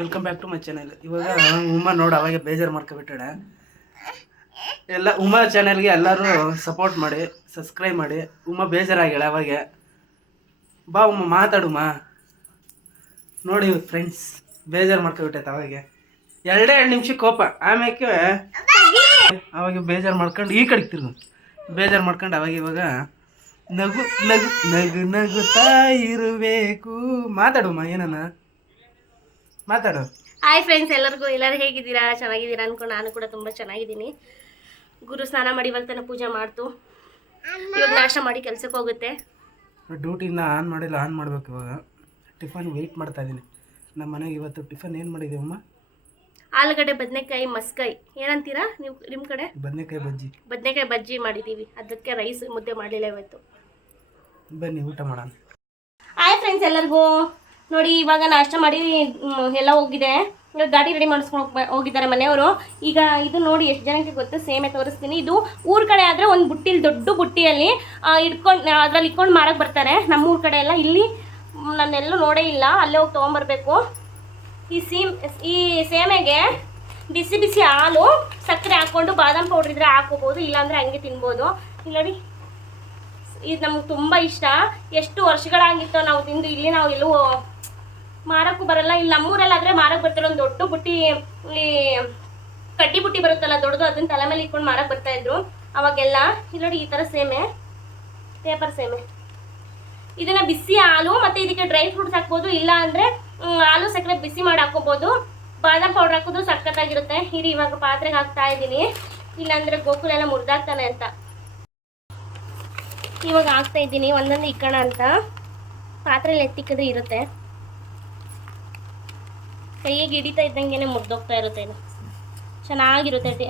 Welcome back to my channel. ಇವಾಗ ಉಮಾ ನೋಡು ಅವಾಗ ಬೇಜಾರು ಮಾಡ್ಕೊಬಿಟ್ಟಾಳೆ. ಎಲ್ಲ ಉಮಾ ಚಾನೆಲ್ಗೆ ಎಲ್ಲರೂ ಸಪೋರ್ಟ್ ಮಾಡಿ, ಸಬ್ಸ್ಕ್ರೈಬ್ ಮಾಡಿ. ಉಮಾ ಬೇಜಾರಾಗ್ಯಾಳ ಅವಾಗ. ಬಾ ಉಮಾ ಮಾತಾಡುಮಾ. ನೋಡಿ ಫ್ರೆಂಡ್ಸ್, ಬೇಜಾರು ಮಾಡ್ಕೊಬಿಟ್ಟೈತೆ ಅವಾಗ. 2 ನಿಮಿಷ ಕೋಪ, ಆಮ್ಯಾಕೆ ಅವಾಗ ಬೇಜಾರು ಮಾಡ್ಕೊಂಡು ಈ ಕಡೆ ತಿರ್ಗು. ಬೇಜಾರು ಮಾಡ್ಕೊಂಡು ಅವಾಗ ಇವಾಗ ನಗು ನಗು ನಗು ನಗುತ್ತಾ ಇರಬೇಕು. ಮಾತಾಡುಮಾ, ಏನನ್ನ ಮಾತಾಡು. ಹಾಯ್ ಫ್ರೆಂಡ್ಸ್, ಎಲ್ಲರೂ ಹೇಗಿದ್ದೀರಾ? ಚೆನ್ನಾಗಿದ್ದೀರಾ ಅನ್ಕೊಂಡು ನಾನು ಕೂಡ ತುಂಬ ಚೆನ್ನಾಗಿದ್ದೀನಿ. ಗುರು ಸ್ನಾನ ಮಾಡಿ ಇವಾಗ ತನಕ ಪೂಜೆ ಮಾಡ್ತು. ಇವಾಗ ನಾಷ್ಟ ಮಾಡಿ ಕೆಲ್ಸಕ್ಕೆ ಹೋಗುತ್ತೆ. ಡ್ಯೂಟಿನ ಆನ್ ಮಾಡಿಲ್ಲ, ಆನ್ ಮಾಡ್ಬೇಕು. ಇವಾಗ ಟಿಫನ್ ವೆಯ್ಟ್ ಮಾಡ್ತಾ ಇದ್ದೀನಿ. ನಮ್ಮ ಮನೆಗೆ ಇವತ್ತು ಟಿಫನ್ ಏನು ಮಾಡಿದ್ದೀವಮ್ಮ? ಆಲೂಗಡ್ಡೆ, ಬದನೆಕಾಯಿ, ಮಸ್ಕಾಯಿ ಏನಂತೀರಾ ನೀವು ನಿಮ್ಮ ಕಡೆ? ಬದನೆಕಾಯಿ ಬಜ್ಜಿ ಮಾಡಿದ್ದೀವಿ. ಅದಕ್ಕೆ ರೈಸ್ ಮುದ್ದೆ ಮಾಡಲಿಲ್ಲ ಇವತ್ತು. ಬನ್ನಿ ಊಟ ಮಾಡೋಣ. ಹಾಯ್ ಫ್ರೆಂಡ್ಸ್, ಎಲ್ಲರಿಗೂ ನೋಡಿ ಇವಾಗ ನಾಷ್ಟ ಮಾಡಿ ಎಲ್ಲ ಹೋಗಿದೆ. ಇವಾಗ ಗಾಡಿ ರೆಡಿ ಮಾಡಿಸ್ಕೊಂಡು ಹೋಗಿದ್ದಾರೆ ಮನೆಯವರು. ಈಗ ಇದು ನೋಡಿ ಎಷ್ಟು ಜನಕ್ಕೆ ಗೊತ್ತು, ಸೇಮೆ ತೋರಿಸ್ತೀನಿ. ಇದು ಊರ ಕಡೆ ಆದರೆ ಒಂದು ಬುಟ್ಟಿಲಿ, ದೊಡ್ಡ ಬುಟ್ಟಿಯಲ್ಲಿ ಇಟ್ಕೊಂಡು ಅದ್ರಲ್ಲಿ ಇಟ್ಕೊಂಡು ಮಾರಕ್ಕೆ ಬರ್ತಾರೆ. ನಮ್ಮೂರ ಕಡೆ ಎಲ್ಲ ಇಲ್ಲಿ ನಾನೆಲ್ಲೂ ನೋಡೇ ಇಲ್ಲ. ಅಲ್ಲೇ ಹೋಗಿ ತೊಗೊಂಬರ್ಬೇಕು. ಈ ಸೇಮೆಗೆ ಬಿಸಿ ಬಿಸಿ ಹಾಲು, ಸಕ್ಕರೆ ಹಾಕ್ಕೊಂಡು ಬಾದಾಮ್ ಪೌಡ್ರ್ ಇದ್ರೆ ಹಾಕೋಬೋದು, ಇಲ್ಲಾಂದರೆ ಹಂಗೆ ತಿನ್ಬೋದು. ಇಲ್ಲಿ ನೋಡಿ, ಇದು ನಮ್ಗೆ ತುಂಬ ಇಷ್ಟ. ಎಷ್ಟು ವರ್ಷಗಳಾಗಿತ್ತು ನಾವು ತಿಂದು. ಇಲ್ಲಿ ನಾವು ಎಲ್ಲೂ ಮಾರಕ್ಕೂ ಬರಲ್ಲ. ಇಲ್ಲಿ ನಮ್ಮೂರಲ್ಲಾದರೆ ಮಾರಕ್ಕೆ ಬರ್ತಾರೆ. ಒಂದು ದೊಡ್ಡ ಬುಟ್ಟಿ, ಈ ಕಡ್ಡಿ ಬುಟ್ಟಿ ಬರುತ್ತಲ್ಲ ದೊಡ್ಡದು, ಅದನ್ನ ತಲೆ ಮೇಲೆ ಇಟ್ಕೊಂಡು ಮಾರಕ್ಕೆ ಬರ್ತಾಯಿದ್ರು ಅವಾಗೆಲ್ಲ. ಇಲ್ಲಿ ನೋಡಿ, ಈ ಥರ ಸೇಮೆ, ಪೇಪರ್ ಸೇಮೆ. ಇದನ್ನು ಬಿಸಿ ಹಾಲು ಮತ್ತು ಇದಕ್ಕೆ ಡ್ರೈ ಫ್ರೂಟ್ಸ್ ಹಾಕ್ಬೋದು, ಇಲ್ಲ ಅಂದರೆ ಹಾಲು ಸಕ್ಕರೆ ಬಿಸಿ ಮಾಡಿ ಹಾಕೋಬೋದು. ಬಾದಾಮ್ ಪೌಡ್ರ್ ಹಾಕೋದು ಸಖತ್ತಾಗಿರುತ್ತೆ. ಇದು ಇವಾಗ ಪಾತ್ರೆಗೆ ಹಾಕ್ತಾ ಇದ್ದೀನಿ, ಇಲ್ಲಾಂದರೆ ಗೋಕುಲ ಎಲ್ಲ ಮುರಿದಾಗ್ತಾನೆ ಅಂತ ಇವಾಗ ಹಾಕ್ತಾ ಇದ್ದೀನಿ. ಒಂದೊಂದು ಇಕ್ಕಣ ಅಂತ ಪಾತ್ರೆಯಲ್ಲಿ ಎತ್ತಿಕ್ಕಿದ್ರೆ ಇರುತ್ತೆ. ಕೈಗೆ ಹಿಡಿತಾ ಇದ್ದಂಗೆ ಮುರಿದೋಗ್ತಾ ಇರುತ್ತೆ. ಇದು ಚೆನ್ನಾಗಿರುತ್ತೆ.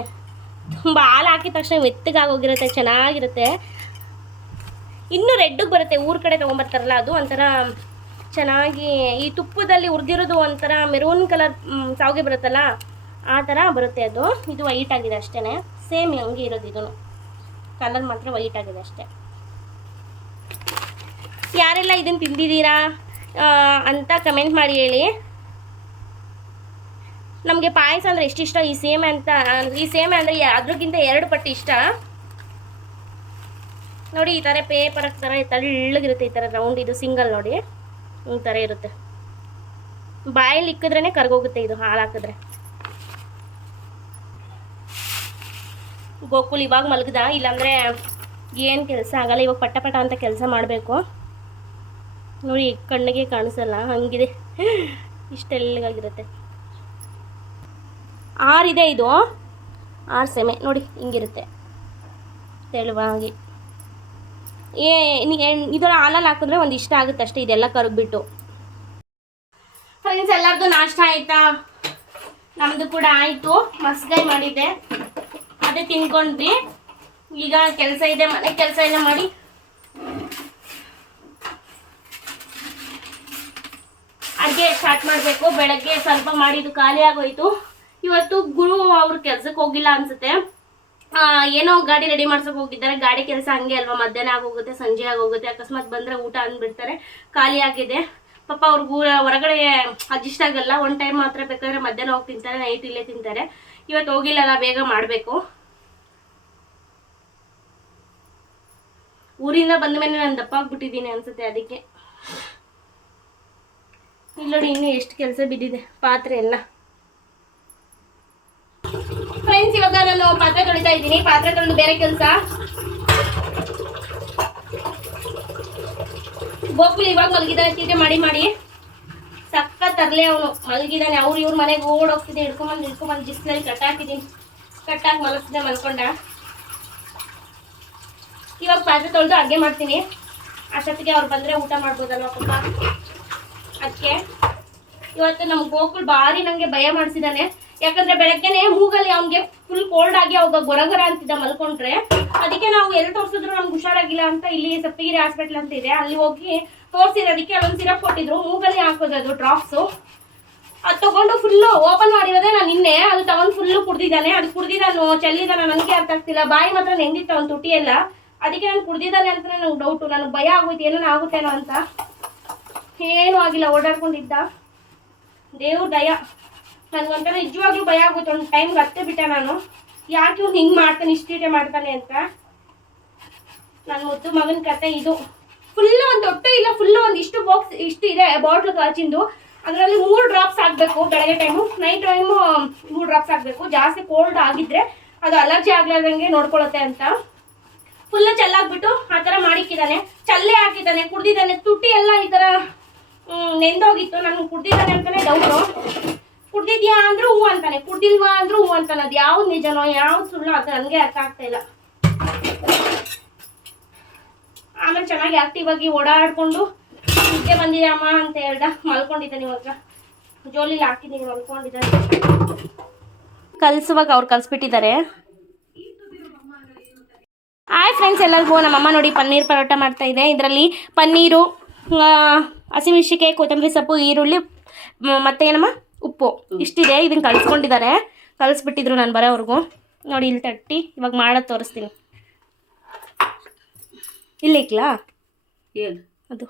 ತುಂಬ ಹಾಲು ಹಾಕಿದ ತಕ್ಷಣ ಮೆತ್ತಗಾಗೋಗಿರುತ್ತೆ, ಚೆನ್ನಾಗಿರುತ್ತೆ. ಇನ್ನೂ ರೆಡ್ಡಿಗೆ ಬರುತ್ತೆ. ಊರ ಕಡೆ ತೊಗೊಂಬರ್ತಾರಲ್ಲ, ಅದು ಒಂಥರ ಚೆನ್ನಾಗಿ ಈ ತುಪ್ಪದಲ್ಲಿ ಹುರಿದಿರೋದು ಒಂಥರ ಮೆರೂನ್ ಕಲರ್ ಸಾವಿಗೆ ಬರುತ್ತಲ್ಲ, ಆ ಥರ ಬರುತ್ತೆ ಅದು. ಇದು ವೈಟ್ ಆಗಿದೆ ಅಷ್ಟೇ, ಸೇಮ್ ಹಂಗೆ ಇರೋದು. ಇದೂ ಕಲರ್ ಮಾತ್ರ ವೈಟ್ ಆಗಿದೆ ಅಷ್ಟೇ. ಯಾರೆಲ್ಲ ಇದನ್ನು ತಿಂದಿದ್ದೀರಾ ಅಂತ ಕಮೆಂಟ್ ಮಾಡಿ ಹೇಳಿ. ನಮಗೆ ಪಾಯಸ ಅಂದರೆ ಎಷ್ಟು ಇಷ್ಟ. ಈ ಸೇಮೆ ಅಂದರೆ ಅದ್ರಕ್ಕಿಂತ 2 ಪಟ್ಟು ಇಷ್ಟ. ನೋಡಿ, ಈ ಥರ ಪೇಪರ್ ಥರ ತೆಳ್ಳಗಿರುತ್ತೆ, ಈ ಥರ ರೌಂಡ್. ಇದು ಸಿಂಗಲ್ ನೋಡಿ, ಈ ಥರ ಇರುತ್ತೆ. ಬಾಯಲ್ಲಿ ಇಕ್ಕಿದ್ರೇ ಕರ್ಗೋಗುತ್ತೆ ಇದು, ಹಾಲು ಹಾಕಿದ್ರೆ. ಗೋಕುಲ್ ಇವಾಗ ಮಲಗ್ದ, ಇಲ್ಲಾಂದರೆ ಏನು ಕೆಲಸ ಆಗಲ್ಲ. ಇವಾಗ ಪಟ ಪಟ ಅಂತ ಕೆಲಸ ಮಾಡಬೇಕು. ನೋಡಿ, ಕಣ್ಣಿಗೆ ಕಾಣಿಸಲ್ಲ, ಹಂಗಿದೆ. ಇಷ್ಟೆಲ್ಲಗಾಗಿರುತ್ತೆ. 6 ಇದೆ ಇದು, 6 ಸೆಮೆ ನೋಡಿ, ಹಿಂಗಿರುತ್ತೆ ತೆಳುವಾಗಿ. ಇದರ ಹಾಲಲ್ಲಿ ಹಾಕಿದ್ರೆ ಒಂದು ಇಷ್ಟ ಆಗುತ್ತೆ ಅಷ್ಟೇ. ಇದೆಲ್ಲ ಕರಗ್ಬಿಟ್ಟು. ಫ್ರೆಂಡ್ಸ್, ಎಲ್ಲರದ್ದು ನಾಷ್ಟ ಆಯಿತಾ? ನಮ್ಮದು ಕೂಡ ಆಯಿತು. ಮಸ್ಕಾಯಿ ಮಾಡಿದ್ದೆ, ಅದೇ ತಿನ್ಕೊಂಡ್ವಿ. ಈಗ ಕೆಲಸ ಇದೆ, ಮನೆ ಕೆಲಸ ಎಲ್ಲ ಮಾಡಿ ಅಡುಗೆ ಸ್ಟಾರ್ಟ್ ಮಾಡಬೇಕು. ಬೆಳಗ್ಗೆ ಸ್ವಲ್ಪ ಮಾಡಿದ್ದು ಖಾಲಿ ಆಗೋಯ್ತು. ಇವತ್ತು ಗುರು ಅವ್ರು ಕೆಲ್ಸಕ್ಕೆ ಹೋಗಿಲ್ಲ ಅನ್ಸುತ್ತೆ. ಏನೋ ಗಾಡಿ ರೆಡಿ ಮಾಡ್ಸೋಕೆ ಹೋಗಿದ್ದಾರೆ. ಗಾಡಿ ಕೆಲಸ ಹಂಗೆ ಅಲ್ವಾ, ಮಧ್ಯಾಹ್ನ ಆಗೋಗುತ್ತೆ, ಸಂಜೆ ಆಗೋಗುತ್ತೆ. ಅಕಸ್ಮಾತ್ ಬಂದರೆ ಊಟ ಅಂದ್ಬಿಡ್ತಾರೆ. ಖಾಲಿ ಆಗಿದೆ ಪಾಪ. ಅವ್ರಿಗೂ ಹೊರಗಡೆ ಅಡ್ಜಸ್ಟ್ ಆಗಲ್ಲ. ಒಂದು ಟೈಮ್ ಮಾತ್ರ ಬೇಕಾದ್ರೆ ಮಧ್ಯಾಹ್ನ ಹೋಗಿ ತಿಂತಾರೆ, ನೈಟ್ ಇಲ್ಲೇ ತಿಂತಾರೆ. ಇವತ್ತು ಹೋಗಿಲ್ಲಲ್ಲ, ಬೇಗ ಮಾಡಬೇಕು. ಊರಿಂದ ಬಂದ ಮೇಲೆ ನಾನು ದಪ್ಪ ಆಗ್ಬಿಟ್ಟಿದ್ದೀನಿ ಅನ್ಸುತ್ತೆ, ಅದಕ್ಕೆ. ಇಲ್ಲ ನೋಡಿ, ಇನ್ನೂ ಎಷ್ಟು ಕೆಲಸ ಬಿದ್ದಿದೆ, ಪಾತ್ರೆ ಎಲ್ಲ. ಫ್ರೆಂಡ್ಸ್, ಇವಾಗ ನಾನು ಪಾತ್ರೆ ತೊಳಿತಾ ಇದ್ದೀನಿ. ಪಾತ್ರೆ ತೊಳೆದು ಬೇರೆ ಕೆಲಸ. ಗೋಕುಲ್ ಇವಾಗ ಮಲಗಿದ್ದಾನೆ, ತೀಟೆ ಮಾಡಿ ಸಕ್ಕ ತರಲೆ ಅವನು ಮಲಗಿದ್ದಾನೆ. ಇವ್ರ ಮನೆಗೆ ಓಡೋಗ್ತಿದೆ. ಹಿಡ್ಕೊಂಬಂದು ಜಿಸ್ಲಲ್ಲಿ ಕಟ್ಟಾಕಿದ್ದೀನಿ. ಕಟ್ಟಾಕಿ ಮಲಗಿಸಿದೆ, ಮಲ್ಕೊಂಡ. ಇವಾಗ ಪಾತ್ರೆ ತೊಳೆದು ಅಡುಗೆ ಮಾಡ್ತೀನಿ. ಅಷ್ಟೊತ್ತಿಗೆ ಅವ್ರು ಬಂದರೆ ಊಟ ಮಾಡ್ಬೋದಲ್ವ ಪಾಪ, ಅದಕ್ಕೆ. ಇವತ್ತು ನಮ್ಮ ಗೋಕುಲ್ ಭಾರಿ ನನಗೆ ಭಯ ಮಾಡಿಸಿದ್ದಾನೆ. ಯಾಕಂದ್ರೆ ಬೆಳಗ್ಗೆನೆ ಮೂಗಲ್ಲಿ ಅವ್ನಿಗೆ ಫುಲ್ ಕೋಲ್ಡ್ ಆಗಿ ಅವಾಗ ಗೊರಗೊರ ಅಂತಿದ್ದ ಮಲ್ಕೊಂಡ್ರೆ. ಅದಕ್ಕೆ ನಾವು ಎಲ್ಲಿ ತೋರಿಸಿದ್ರು ನಮ್ಗೆ ಹುಷಾರಾಗಿಲ್ಲ ಅಂತ ಇಲ್ಲಿ ಸಪ್ತಗಿರಿ ಹಾಸ್ಪಿಟ್ಲ್ ಅಂತ ಇದೆ, ಅಲ್ಲಿ ಹೋಗಿ ತೋರಿಸಿರೋದಕ್ಕೆ ಒಂದು ಸಿರಪ್ ಕೊಟ್ಟಿದ್ರು, ಮೂಗಲ್ಲಿ ಹಾಕೋದು, ಅದು ಡ್ರಾಪ್ಸು. ಅದು ತಗೊಂಡು ಫುಲ್ಲು ಓಪನ್ ಮಾಡಿರೋದೇ ನಾನು ನಿನ್ನೆ. ಅದು ತಗೊಂಡು ಫುಲ್ಲು ಕುಡ್ದಿದ್ದಾನೆ. ಅದು ಕುಡ್ದಿದ್ದಾನು ಚೆಲ್ಲಿದ್ದಾನೆ ನನಗೆ ಅರ್ಥ ಆಗ್ತಿಲ್ಲ. ಬಾಯಿ ಮಾತ್ರ ನೆಂದಿತ್ತು ಅವ್ನು ತುಟಿ ಎಲ್ಲ. ಅದಕ್ಕೆ ನಾನು ಕುಡ್ದಿದ್ದಾನೆ ಅಂತ ನಂಗೆ ಡೌಟು. ನನಗೆ ಭಯ ಆಗೋಯ್ತು, ಏನೋ ಆಗುತ್ತೇನೋ ಅಂತ. ಏನೂ ಆಗಿಲ್ಲ, ಓಡಾಡ್ಕೊಂಡಿದ್ದ. ದೇವ್ರ ದಯ. ನನಗೊಂಥರ ನಿಜವಾಗ್ಲೂ ಭಯ ಆಗುತ್ತೆ. ಒಂದು ಟೈಮ್ಗೆ ಹತ್ತೆ ಬಿಟ್ಟೆ ನಾನು, ಯಾಕೆ ಇವ್ನು ಹಿಂಗೆ ಮಾಡ್ತಾನೆ, ಇಷ್ಟೀಟೆ ಮಾಡ್ತಾನೆ ಅಂತ. ನನ್ನ ಮುದ್ದು ಮಗನ ಕತೆ ಇದು. ಫುಲ್ಲು ಒಂದು ಹೊಟ್ಟೆ ಇಲ್ಲ, ಫುಲ್ಲು ಒಂದು ಇಷ್ಟು ಬಾಕ್ಸ್ ಇಷ್ಟು ಇದೆ ಬಾಟ್ಲು ಕಾಚಿಂದು. ಅದರಲ್ಲಿ 3 ಡ್ರಾಪ್ಸ್ ಆಗಬೇಕು ಬೆಳಗ್ಗೆ ಟೈಮು, ನೈಟ್ ಟೈಮು 3 ಡ್ರಾಪ್ಸ್ ಆಗಬೇಕು. ಜಾಸ್ತಿ ಕೋಲ್ಡ್ ಆಗಿದ್ರೆ ಅದು ಅಲರ್ಜಿ ಆಗ್ಲಾರ್ದಂಗೆ ನೋಡ್ಕೊಳ್ಳುತ್ತೆ ಅಂತ ಫುಲ್ಲು ಚೆಲ್ಲಾಕ್ಬಿಟ್ಟು ಆ ಥರ ಮಾಡಿಕ್ಕಿದ್ದಾನೆ. ಚಲ್ಲೆ ಹಾಕಿದ್ದಾನೆ, ಕುಡ್ದಿದ್ದಾನೆ. ತುಟಿ ಎಲ್ಲ ಈ ಥರ ನೆಂದೋಗಿತ್ತು. ನಾನು ಕುಡ್ದಿದ್ದಾನೆ ಅಂತಲೇ ಡೌಟು. ಕುಡ್ದಿದ್ಯಾ ಅಂದ್ರೂ ಹೂ ಅಂತಾನೆ, ಕುಡ್ದಿಲ್ವಾ ಅಂದ್ರೂ ಹೂ ಅಂತಾನೆ. ಅದು ಯಾವ್ದು ನಿಜನೋ ಯಾವ್ದು ಸುಳ್ಳು ಅಂತ ನನಗೆ ಅರ್ಥ ಆಗ್ತಾ ಇಲ್ಲ. ಆಮೇಲೆ ಚೆನ್ನಾಗಿ ಆಕ್ಟಿವ್ ಆಗಿ ಓಡಾಡ್ಕೊಂಡು ನಿದ್ದೆ ಬಂದಿದೆ ಅಮ್ಮ ಅಂತ ಹೇಳ್ದ, ಮಲ್ಕೊಂಡಿದ್ದಾನೆ. ಇವಾಗ ಜೋಲಿಲಿ ಹಾಕಿದ್ದೀನಿ, ಮಲ್ಕೊಂಡಿದ್ದಾನೆ. ಕಲಿಸುವಾಗ ಅವ್ರು ಕಲಿಸ್ಬಿಟ್ಟಿದ್ದಾರೆ. ಹಾಯ್ ಫ್ರೆಂಡ್ಸ್ ಎಲ್ಲರಿಗೂ, ನಮ್ಮಮ್ಮ ನೋಡಿ ಪನ್ನೀರ್ ಪರೋಟ ಮಾಡ್ತಾ ಇದೆ. ಇದರಲ್ಲಿ ಪನ್ನೀರು, ಹಸಿಮೆಣಸಿನ್ಕಾಯಿ, ಕೊತ್ತಂಬರಿ ಸೊಪ್ಪು, ಈರುಳ್ಳಿ ಮತ್ತು ಏನಮ್ಮ ಉಪ್ಪು ಇಷ್ಟಿದೆ. ಇದನ್ನು ಕಲಿಸ್ಕೊಂಡಿದ್ದಾರೆ, ಕಲಿಸ್ಬಿಟ್ಟಿದ್ರು ನಾನು ಬರೋವರೆಗೂ. ನೋಡಿ ಇಲ್ಲಿ ತಟ್ಟಿ ಇವಾಗ ಮಾಡೋದು ತೋರಿಸ್ತೀನಿ. ಇಲ್ಲ ಇಕ್ಲಾ ಏನು ಅದು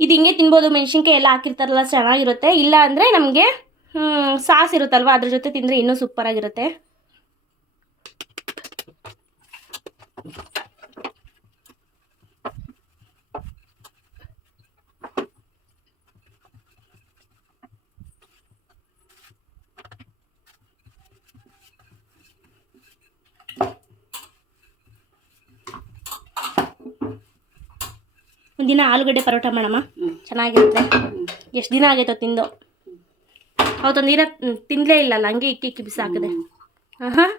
ಇದು ಹಿಂಗೆ ತಿನ್ಬೋದು. ಮೆಣಸಿನ್ಕಾಯಿ ಎಲ್ಲ ಹಾಕಿರ್ತಾರಲ್ಲ ಚೆನ್ನಾಗಿರುತ್ತೆ. ಇಲ್ಲ ಅಂದರೆ ನಮಗೆ ಸಾಸ್ ಇರುತ್ತಲ್ವ, ಅದ್ರ ಜೊತೆ ತಿಂದರೆ ಇನ್ನೂ ಸೂಪರಾಗಿರುತ್ತೆ. ಒಂದಿನ ಆಲೂಗಡ್ಡೆ ಪರೋಟ ಮಾಡಮ್ಮ, ಚೆನ್ನಾಗಿರುತ್ತೆ. ಎಷ್ಟು ದಿನ ಆಗೈತೋ ತಿಂದು. ಅವತ್ತೊಂದಿನ ತಿನ್ನಲೇ ಇಲ್ಲಲ್ಲ, ಹಂಗೆ ಇಕ್ಕಿ ಇಕ್ಕಿ ಬಿಸಾಕಿದೆ. ಹಾಂ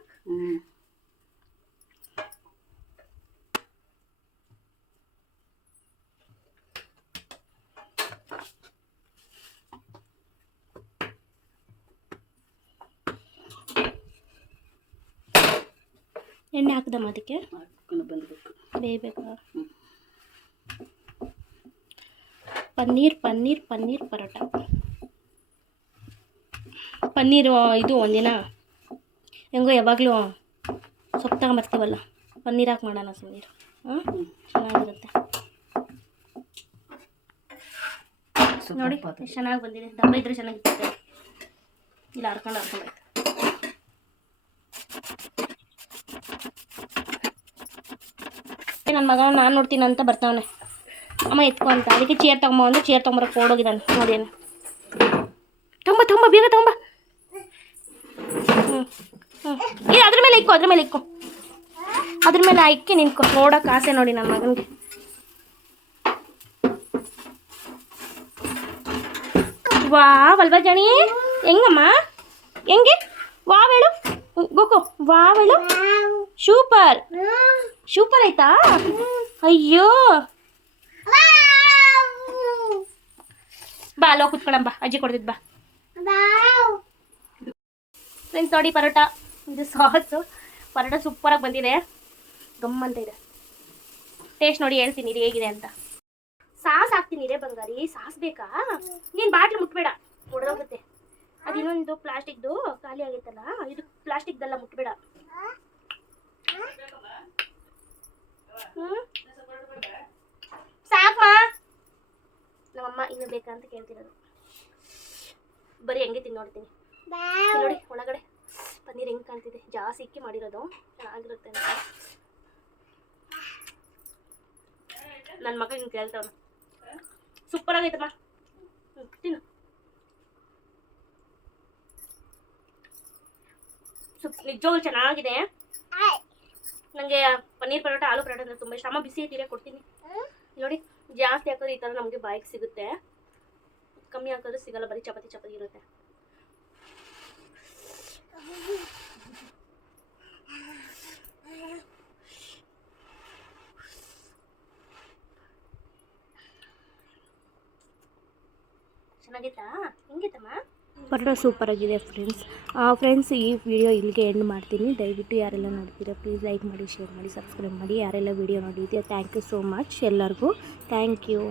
ಎಣ್ಣೆ ಹಾಕಿದಮ್ಮ, ಅದಕ್ಕೆ ಬಂದ್ಬೇಕು ಬೇಯಬೇಕಾ. ಪನ್ನೀರ್ ಪನ್ನೀರ್ ಪನ್ನೀರ್ ಪರೋಟ. ಪನ್ನೀರು ಇದು ಒಂದಿನ ಹೆಂಗೋ ಯಾವಾಗಲೂ ಸೊಪ್ಪು ತಗೊಂಬರ್ತೀವಲ್ಲ, ಪನ್ನೀರ್ ಹಾಕಿ ಮಾಡೋಣ ಸುಮ್ಮೀರು. ಹಾಂ ಚೆನ್ನಾಗಿರುತ್ತೆ ನೋಡಿ. ಎಷ್ಟು ಚೆನ್ನಾಗಿ ಬಂದಿದೆ. ದಪ್ಪ ಇದ್ರೆ ಚೆನ್ನಾಗಿರುತ್ತೆ. ಇಲ್ಲ ಹರ್ಕೊಂಡಾಯ್ತು. ನನ್ನ ಮಗನ ನಾನು ನೋಡ್ತೀನಿ ಅಂತ ಬರ್ತಾವನೆ, ಅಮ್ಮ ಎತ್ಕೊ ಅಂತ. ಅದಕ್ಕೆ ಚೇರ್ ತಗೊಂಬ ಅಂದ್ರೆ ಚೇರ್ ತೊಗೊಂಬರಕ್ಕೆ ಓಡೋಗಿದ್ದಾನೆ. ನೋಡೇನು ತುಂಬ ಬೇಗ ತೊಗೊಂಬ. ಏ ಅದ್ರ ಮೇಲೆ ಇಕ್ಕೋ, ಅದ್ರ ಮೇಲೆ ಇಕ್ಕೋ, ಅದ್ರ ಮೇಲೆ ಇಕ್ಕಿ ನಿಂತ್ಕೊ. ನೋಡೋಕೆ ಆಸೆ ನೋಡಿ ನನ್ನ ಮಗನಿಗೆ. ವಾವಲ್ವಾ ಜಾಣಿ, ಹೆಂಗಮ್ಮ ಹೆಂಗೆ ವಾವೇಳು ಗೋಕೋ, ವಾವೇಳು ಸೂಪರ್ ಸೂಪರ್ ಆಯ್ತಾ. ಅಯ್ಯೋ ಬಾ ಅಲ್ಲೋ ಕುತ್ಕೊಳಂಬ, ಅಜ್ಜಿ ಕೊಡ್ತಿದ್ ಬಾ. ಫ್ರೆಂಡ್ಸ್ ನೋಡಿ ಪರೋಟ, ಇದು ಸಾಸು ಪರೋಟ ಸೂಪರಾಗಿ ಬಂದಿದೆ, ಗಮ್ಮಂತ ಇದೆ. ಟೇಸ್ಟ್ ನೋಡಿ ಹೇಳ್ತೀನಿ ಇದು ಹೇಗಿದೆ ಅಂತ. ಸಾಸ್ ಹಾಕ್ತೀನಿ ರೇ ಬಂಗಾರಿ, ಸಾಸ್ ಬೇಕಾ? ನೀನು ಬಾಟ್ಲು ಮುಟ್ಬೇಡ, ಹೊಡೆದೋಗುತ್ತೆ. ಅದು ಇನ್ನೊಂದು ಪ್ಲಾಸ್ಟಿಕ್ದು ಖಾಲಿ ಆಗೈತಲ್ಲ, ಇದು ಪ್ಲಾಸ್ಟಿಕ್ದೆಲ್ಲ ಮುಟ್ಬೇಡ. ಸಾಕಮ್ಮ, ನಮ್ಮಮ್ಮ ಇನ್ನೂ ಬೇಕಾ ಅಂತ ಕೇಳ್ತಿರೋದು. ಬರೀ ಹೆಂಗೆ ತಿಂದು ನೋಡ್ತೀನಿ. ನೋಡಿ ಒಳಗಡೆ ಪನ್ನೀರ್ ಹೆಂಗೆ ಕಾಣ್ತಿದೆ, ಜಾಸ್ತಿ ಇಕ್ಕಿ ಮಾಡಿರೋದು, ಚೆನ್ನಾಗಿರುತ್ತೆ ಅಂತ. ನನ್ನ ಮಗ ಹಿಂಗೆ ಕೇಳ್ತಾವನು. ಸೂಪರ್ ಆಗೈತಮ್ಮ, ತಿನ್ನು. ನಿಜವಾಗ್ಲೂ ಚೆನ್ನಾಗಿದೆ. ನನಗೆ ಪನ್ನೀರ್ ಪರೋಟ, ಆಲೂ ಪರೋಟ ಅಂದರೆ ತುಂಬ ಇಷ್ಟ. ಅಮ್ಮ ಬಿಸಿ ಇಟ್ಟಿರೆ ಕೊಡ್ತೀನಿ ನೋಡಿ. ಜಾಸ್ತಿ ಹಾಕೋದು ಈ ಥರ ನಮಗೆ ಬಾಯಿಗೆ ಸಿಗುತ್ತೆ, ಕಮ್ಮಿ ಹಾಕೋದು ಸಿಗಲ್ಲ, ಬರೀ ಚಪಾತಿ ಚಪಾತಿ ಇರುತ್ತೆ. ಚೆನ್ನಾಗಿತ್ತಾ? ಹೆಂಗಿತ್ತಮ್ಮ ಪರೋಟ? ಸೂಪರ್ ಆಗಿದೆ ಫ್ರೆಂಡ್ಸ್. ಈ ವಿಡಿಯೋ ಇಲ್ಲಿಗೆ ಎಂಡ್ ಮಾಡ್ತೀನಿ. ದಯವಿಟ್ಟು ಯಾರೆಲ್ಲ ನೋಡ್ತೀರಾ ಪ್ಲೀಸ್ ಲೈಕ್ ಮಾಡಿ, ಶೇರ್ ಮಾಡಿ, ಸಬ್ಸ್ಕ್ರೈಬ್ ಮಾಡಿ. ಯಾರೆಲ್ಲ ವಿಡಿಯೋ ನೋಡಿದ್ದೀರಾ ಥ್ಯಾಂಕ್ ಯು ಸೋ ಮಚ್ ಎಲ್ಲರಿಗೂ. Thank you.